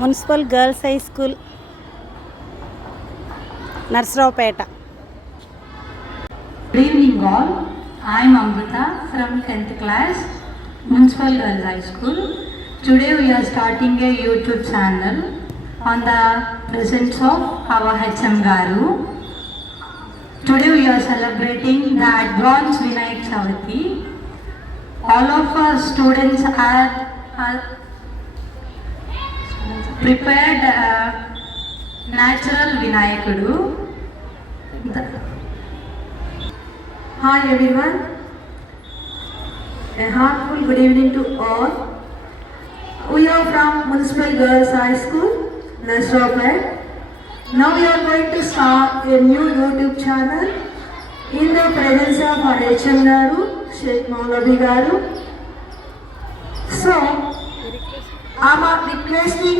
Municipal girls high school Narasaraopet. Good evening all. I am Amrita from 10th class, Municipal Girls High School. Today we are starting a YouTube channel on the presence of our HM Garu. Today we are celebrating the advanced Vinayak Chavati. All of our students are prepared natural Vinayakadu. Hi everyone, a heartful good evening to all. We are from Municipal Girls High School, Nasrawpet. Now we are going to start a new YouTube channel in the presence of our HM Garu, Sheikh Maulavi Garu. So, I am requesting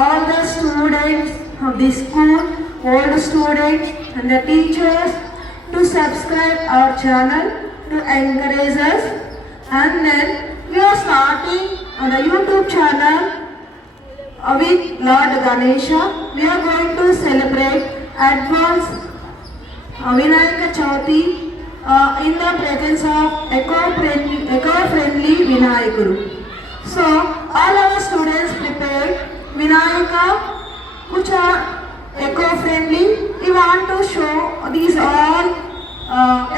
all the students of the school, all the students and the teachers to subscribe our channel to encourage us, and then we are starting on the YouTube channel with Lord Ganesha. We are going to celebrate advanced Vinayaka Chavati in the presence of eco-friendly Vinayakuru. So all our students prepared Vinayaka which are eco-friendly. We want to show these all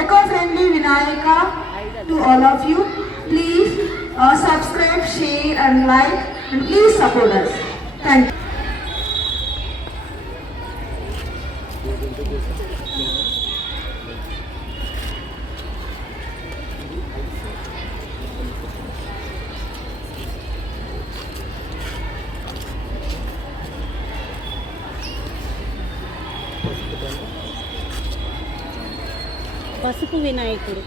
eco-friendly Vinayaka to all of you. Please subscribe, share and like, and please support us. Thank you. పసుపు వినాయకుడు.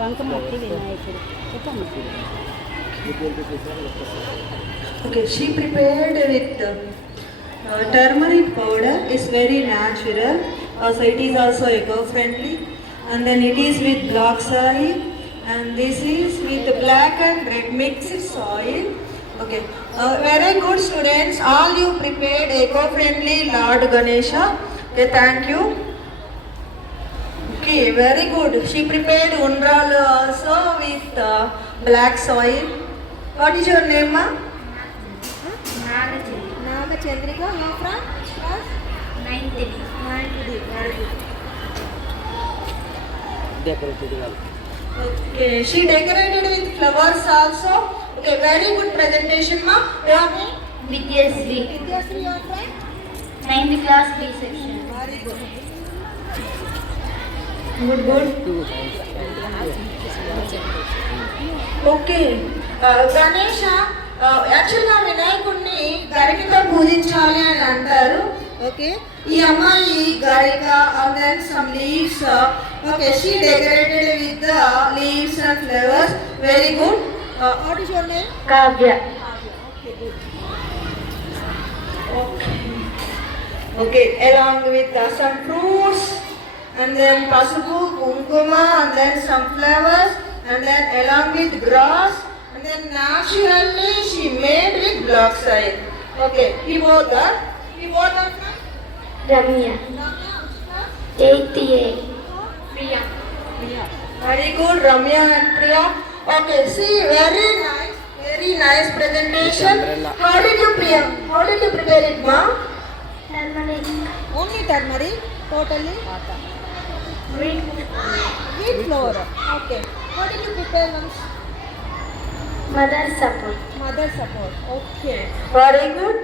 వంకమట్టి వినాయకుడు. Okay, she prepared with turmeric powder. It's very natural. Also, it is also eco-friendly. And then it is with black soil. And this is with black and red mixed soil. Okay, very good students. All you prepared eco-friendly Lord Ganesha. Okay, thank you. Okay, very good. She prepared undral also with black soil. What is your name, ma? Nagachandrika. From class 9th. Okay, she decorated with flowers also. Okay, very good presentation, ma. Your name? Vidyasri. Vidyasri. your friend? 9th class B section. Very good. Good. Okay, Ganesha, యాక్చువల్గా వినాయకుడిని గరికతో పూజించాలి అని అంటారు. ఓకే, ఈ అమ్మాయి గరిక and then some leaves. Okay, she decorated with the leaves and flowers. Very good. What is your name? Kavya. Okay, along with some fruits and then pasupu, kunkuma and then some flowers and then along with grass and then naturally she made with black soil. Okay, we both are Ramya. 8th A. Priya. very good, Ramya and Priya. Okay, see, very nice presentation. How did you prepare it, ma? Turmeric. Only turmeric. Totally Wheat. wheat flour. Okay, how did you prepare once? Mother support. Mother support. Okay, Very good.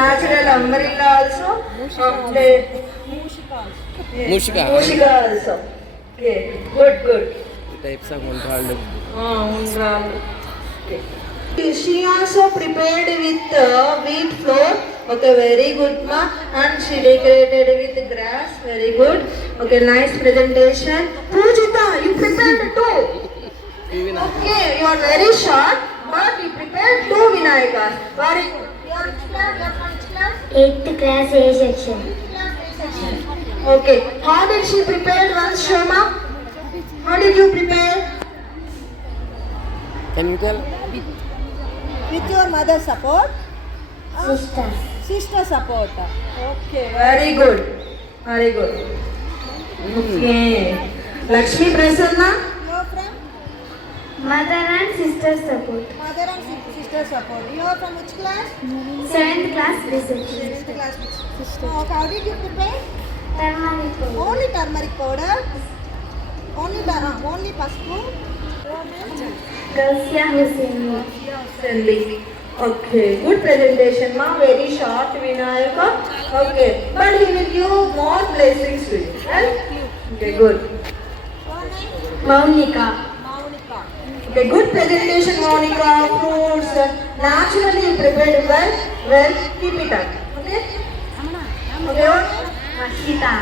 Natural umbrella also. Mushika. Mushika also. Okay, good. Types of undrallu. Undrallu. Okay. She also prepared with wheat flour. Okay, very good, ma. And she decorated with grass. Very good. Okay, nice presentation. Pujita, you prepared two. Okay, you are very short, but you prepared two Vinayakas. Very good. Your class? 8th class A section. Okay, how did she prepare once, Shoma? How did you prepare? Can you tell With your mother support? Sister. Sister support. Okay. Very good. Very good. Okay. Lakshmi Prasanna. You are from Mother and sister support. mother and sister support. You are from which class? 7th class reception. 7th class. Okay. How did you prepare? Turmeric powder. Only turmeric powder. Only pasupu. Gausia Hussain. Friendly. Okay, good presentation, ma. Very short, Vinayaka. Okay, but he will give more blessings to you, right? Okay, good. Maunika. Maunika. Okay, good presentation, Monica. Fruits, naturally you prepared well. Well, keep it up. Okay. Okay. Ashita.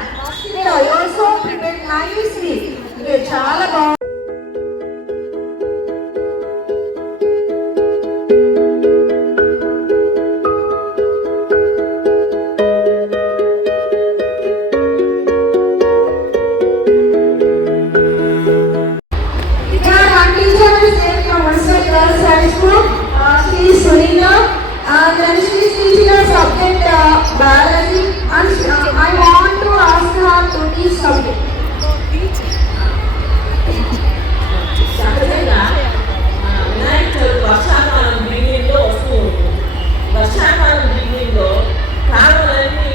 Yeah, you also prepared nicely. Okay, chala bagundi. And then she is teaching a subject biology, and I want to ask her to teach subject. సహజంగా వినాయక చవితి వర్షాకాలం బిగినింగ్లో వస్తూ ఉంటుంది. వర్షాకాలం బిగినింగ్లో కాలువలన్నీ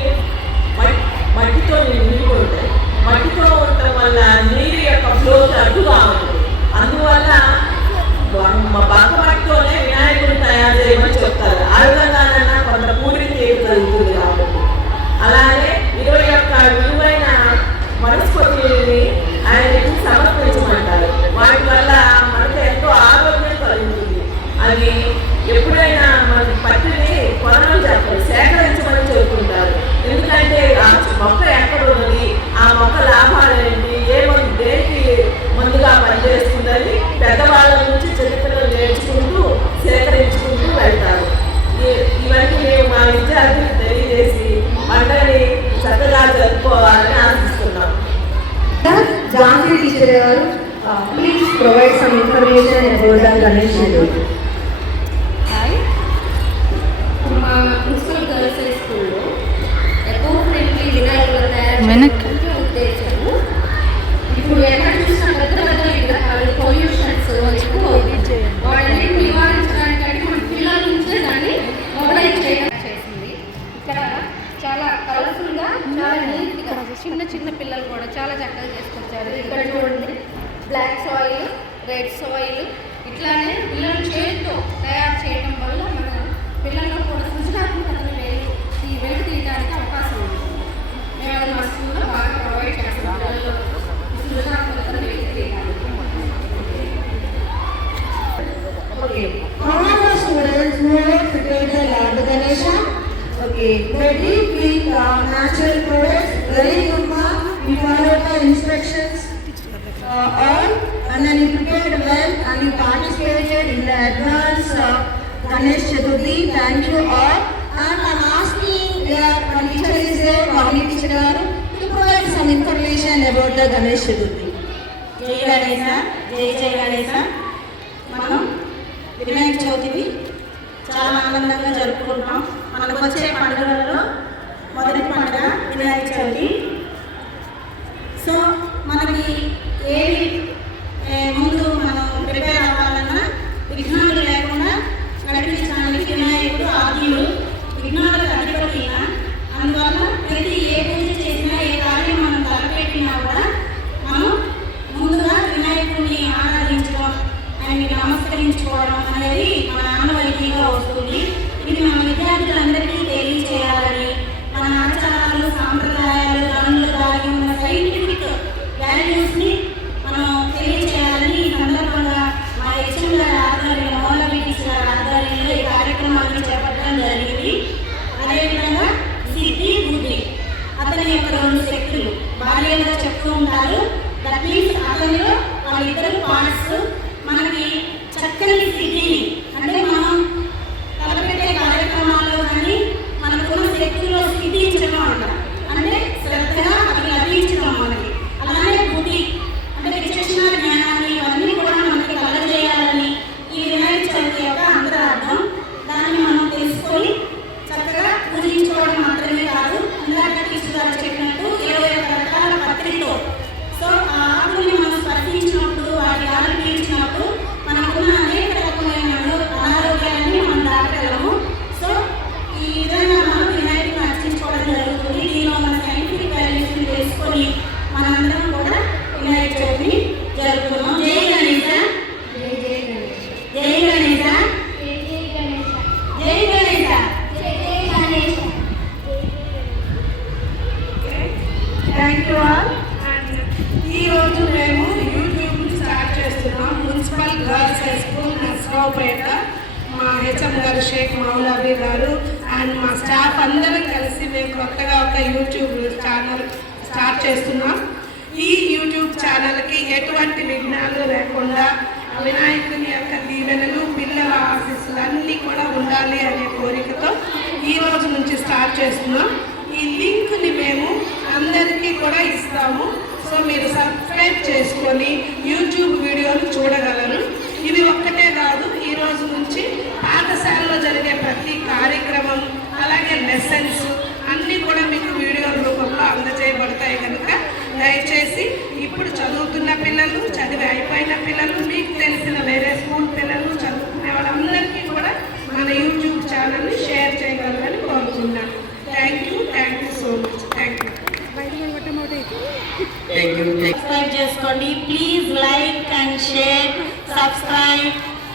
మట్టితో నిండి ఉంటాయి. మట్టితో ఉండటం వల్ల నీరు యొక్క ఫ్లోకి అడ్డుగా ఉంటుంది. అందువల్ల బంక మట్టితోనే వినాయకుడు తయారు చేయమని చెప్తారు. ఆ విధంగానైనా కొంత పూర్తి చేయగలుగుతుంది కాబట్టి. అలాగే 21 విలువైన వనస్పతిని ఆయనకి సమర్పించమంటారు. వాటి వల్ల మనకు ఎంతో ఆరోగ్యం కలుగుతుంది. అది ఎప్పుడైనా మన పత్తిని కొనమని చెప్పారు, సేకరించమని చెబుతుంటారు. ఎందుకంటే ఆ మొక్క ఎక్కడ ఉన్నది, ఆ మొక్క లాభాలు ఏంటి, ఏ మందు దేనికి ముందుగా పనిచేస్తుందని పెద్దవాళ్ళ నుంచి చరిత్రలు నేర్చుకుంటూ సేకరించుకుంటూ వెళ్తారు. ఇవన్నీ మేము మా విద్యార్థులకు తెలియజేసి పండుగని చక్కగా జరుపుకోవాలని ఆశిస్తున్నాం. Jansi teacher, please provide some information about the Ganesh Chaturthi. మా మున్సిపల్ గర్ల్స్ హై స్కూల్లో ఎకో ఫ్రెండ్లీ వినాయకుల తయారు ఉద్దేశము. ఇప్పుడు ఎక్కడ చూసినా పెద్ద పెద్ద విగ్రహాలు పొల్యూషన్స్ ఎక్కువ వాటిని నివారించడానికి మన పిల్లల నుంచే దాన్ని మొబైల్ చేయడం చేసింది. ఇక్కడ చాలా కలర్ఫుల్గా చాలా నీట్గా చిన్న చిన్న పిల్లలు కూడా చాలా చక్కగా చేసుకొచ్చారు. ఇక్కడ చూడండి, బ్లాక్ సాయిల్, రెడ్ సాయిల్, ఇట్లానే పిల్లలు చేతితో తయారు చేయడం వల్ల మన పిల్లల్లో కూడా సృజనాత్మకతను ఈ వెలుగు తీయడానికి అవకాశం ఉంది. మేము అది మా స్కూల్లో బాగా ప్రొవైడ్ చేస్తాం పిల్లల్లో సృజనాత్మకతను వెలుగు తీయడానికి. Okay, how are the students who have prepared the Lord Ganesha? Okay, they did with natural products. Very good, ma. You followed the instructions all, and then you prepared well, and you participated in the advanced Ganesh Chaturthi. Thank you all. And I'm asking our teacher is there, Bhavani teacher, to provide some information about the Ganesh Chaturthi. జై గణేశ, జై జై గణేశ. మనం వినాయక చవితిని చాలా ఆనందంగా జరుపుకుంటాం. మనకు వచ్చే పండుగలలో మొదటి పండుగ వినాయక చవితి. సో మనకి ఏది ముందు మనం ప్రిపేర్ అవ్వాలన్నా విఘ్నాలు లేకుండా నడిపించడానికి వినాయకుడు ఆద్యుడు, విఘ్నాలకు అధిపతి. అందువల్ల ప్రతి ఏ పూజ చేసినా, ఏ కార్యం మనం తలపెట్టినా కూడా మనం ముందుగా వినాయకుడిని ఆరాధించడం, ఆయనకి నమస్కరించుకోవడం అనేది మన ఆనవాయితీగా వస్తుంది. ఇది మన విద్యార్థులందరికీ తెలియజేయాలని, మన ఆచారాలు, సాంప్రదాయాలు, దానిలో దాగి ఉన్న సైంటిఫిక్ వాల్యూస్ని మనం జరుపుకున్నాం. జై గణేశ, జై గణేశ, జై గణేశ. Thank you all. ఈరోజు మేము యూట్యూబ్ స్టార్ట్ చేస్తున్నాం. Municipal girls high school Narasaraopet. మా హెచ్ఎం గారు షేక్ మౌలావి గారు అండ్ మా స్టాఫ్ అందరం కలిసి మేము కొత్తగా ఒక యూట్యూబ్ ఛానల్ స్టార్ట్ చేస్తున్నాం. ఈ యూట్యూబ్ ఛానల్కి ఎటువంటి విఘ్నాలు లేకుండా వినాయకుని యొక్క దీవెనలు, పిల్లల ఆశీస్సులు అన్నీ కూడా ఉండాలి అనే కోరికతో ఈ రోజు నుంచి స్టార్ట్ చేస్తున్నాం. ఈ లింక్ని మేము అందరికీ కూడా ఇస్తాము. సో మీరు సబ్స్క్రైబ్ చేసుకొని యూట్యూబ్ వీడియోలు చూడగలరు. ఇవి ఒక్కటే కాదు, ఈ రోజు నుంచి పాఠశాలలో జరిగే ప్రతి కార్యక్రమం అలాగే లెసన్స్ అన్నీ కూడా మీకు వీడియో రూపంలో అందజేయబడతాయి. కనుక దయచేసి ఇప్పుడు చదువుతున్న పిల్లలు, చదివి అయిపోయిన పిల్లలు, మీకు తెలిసిన వేరే స్కూల్ పిల్లలు, చదువుకునే వాళ్ళందరికీ కూడా మన యూట్యూబ్ ఛానల్ని షేర్ చేయగలరని కోరుకుంటున్నాను. Thank you so much. Thank you. Subscribe చేసుకోండి. Please like and share, subscribe.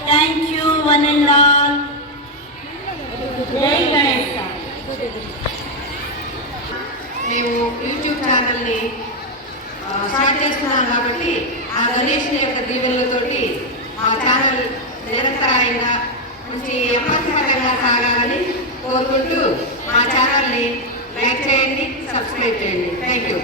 Thank you one and all. జై గణేశ. మేము యూట్యూబ్ ఛానల్ని స్టార్ట్ చేస్తున్నాం కాబట్టి ఆ గణేషుని యొక్క దీవెనలతోటి మా ఛానల్ నిరంతరాయంగా మంచి అప్రతిపదంగా సాగాలని కోరుకుంటూ మా ఛానల్ని లైక్ చేయండి, సబ్స్క్రైబ్ చేయండి. Thank you.